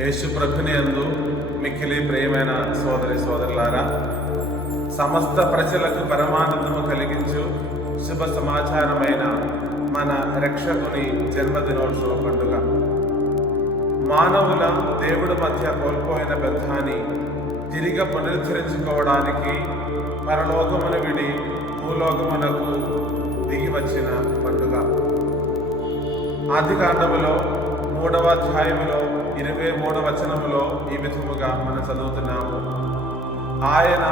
యేసు ప్రభుని యందు మిక్కిలి ప్రియమైన సోదరి సోదరులారా, సమస్త ప్రజలకు పరమానందము కలిగించు శుభ సమాచారమైన మన రక్షకుని జన్మదినోత్సవ పండుగ. మానవుల దేవుడి మధ్య కోల్పోయిన బంధాన్ని తిరిగి పునరుద్ధరించుకోవడానికి పరలోకమును విడి భూలోకమునకు దిగి వచ్చిన పండుగ. ఆదికాండములో 3వ అధ్యాయములో 23వ వచనములో ఈ విధముగా మనం చదువుతున్నాము. ఆయన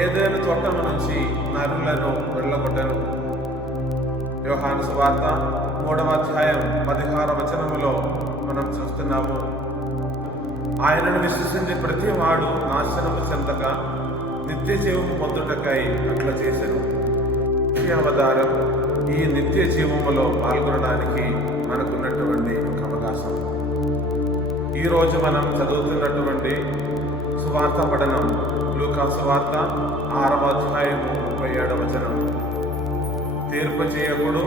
ఏదైనా తోటము నుంచి నరులను వెళ్ళగొట్టెను. యోహాను సువార్త 3వ అధ్యాయం 16వ వచనములో మనం చూస్తున్నాము. ఆయనను విశ్వసించి ప్రతి వాడు నాశనము చెందక నిత్య జీవము పొందుటకై అట్లా చేశాను. అవతారం ఈ నిత్య జీవములో పాల్గొనడానికి మనకున్నటువంటి ఒక అవకాశం. ఈరోజు మనం చదువుతున్నటువంటి సువార్త పఠనం లూకా సువార్త 6వ అధ్యాయము 37వ వచనం. తీర్పు చేయకుడు,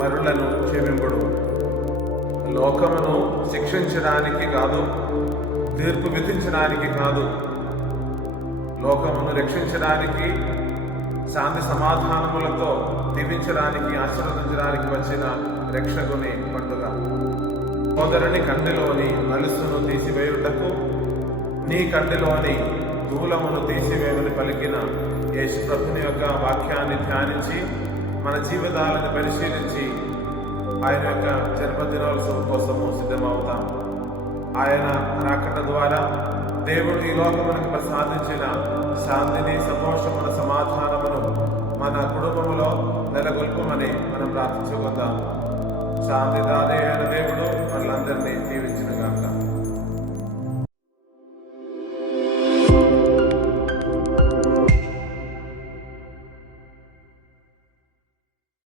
పరులను క్షమింపుడు. లోకమును శిక్షించడానికి కాదు, తీర్పు విధించడానికి కాదు, లోకమును రక్షించడానికి, శాంతి సమాధానములతో దీవించడానికి, ఆశీర్వదించడానికి వచ్చిన రక్షకుని పండుగ. సోదరుని కంటిలోని నలుసును తీసివేయుటకు, నీ కంటిలోని దూలమును తీసివేయమని పలికిన యేసు ప్రభుని యొక్క వాక్యాన్ని ధ్యానించి మన జీవితాలను పరిశీలించి ఆయన యొక్క జన్మదినోత్సవం కోసము సిద్ధమవుతాం. ఆయన రాకట ద్వారా దేవుడు ఈ లోకమునకు ప్రసాదించిన శాంతిని, సంతోషమును, సమాధానమును మన కుటుంబములో నెలకొల్పమని మనం ప్రార్థించుకుందాం. శాంతిదాదే అయిన దేవుడు మనలందరినీ దీవించును గాక.